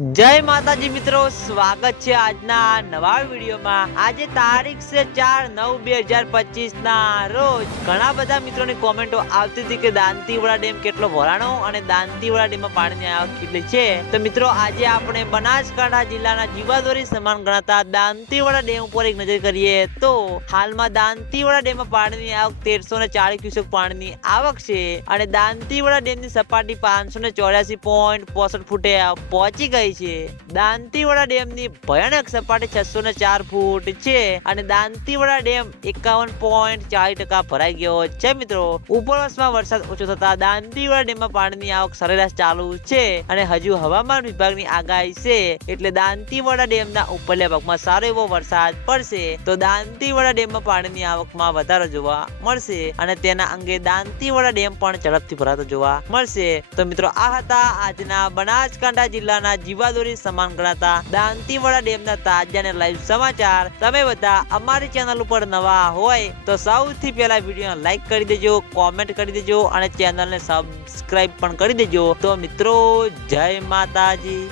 જય માતાજી મિત્રો, સ્વાગત છે આજના નવા વિડીયોમાં. આજે તારીખ છે ચાર નવ બે હજાર પચીસ ના રોજ ઘણા બધા મિત્રોની કોમેન્ટો આવતી હતી કે દાંતીવાડા ડેમ કેટલો ભરાણો અને દાંતીવાડા ડેમમાં પાણીની આવક કેટલી છે. તો મિત્રો, આજે આપણે બનાસકાંઠા જિલ્લાના જીવાદોરી સમાન ગણાતા દાંતીવાડા ડેમ ઉપર એક નજર કરીએ તો હાલમાં દાંતીવાડા ડેમમાં પાણીની આવક તેરસો ને ચાલીસ ક્યુસેક પાણીની આવક છે અને દાંતીવાડા ડેમની સપાટી પાંચસો ને ચોર્યાસી પોઈન્ટ પોસઠ ફૂટે પહોંચી ગઈ છે. દાંતીવાડા ડેમની ભયાનક સપાટી છસો ને ચાર ફૂટ છે અને દાંતીવાડા ડેમ એકાવન પોઈન્ટ ચાલીસ ટકા ભરાઈ ગયો છે મિત્રો. ઉપરવાસમાં વરસાદ ઓછો થતા દાંતીવાડા ડેમમાં પાણીની આવક સરેરાશ ચાલુ છે અને હજુ હવામાન વિભાગની આગાહી છે એટલે દાંતીવાડા ડેમના ઉપરલા ભાગમાં સારો એવો વરસાદ પડશે તો દાંતીવાડા ડેમમાં પાણીની આવકમાં વધારો જોવા મળશે અને તેના અંગે દાંતીવાડા ડેમ પણ ઝડપથી ભરાતો જોવા મળશે. તો મિત્રો આ હતા આજના બનાસકાંઠા જિલ્લાના જીવાદોરી સમાન ગણાતા દાંતીવાડા ડેમના તાજા અને લાઈવ સમાચાર તમે બધા અમારી ચેનલ ઉપર નવા હોય તો સૌથી પહેલા વીડિયો લાઈક કરી દેજો કોમેન્ટ કરી દેજો અને ચેનલને સબસ્ક્રાઈબ પણ કરી દેજો. તો મિત્રો, જય માતાજી.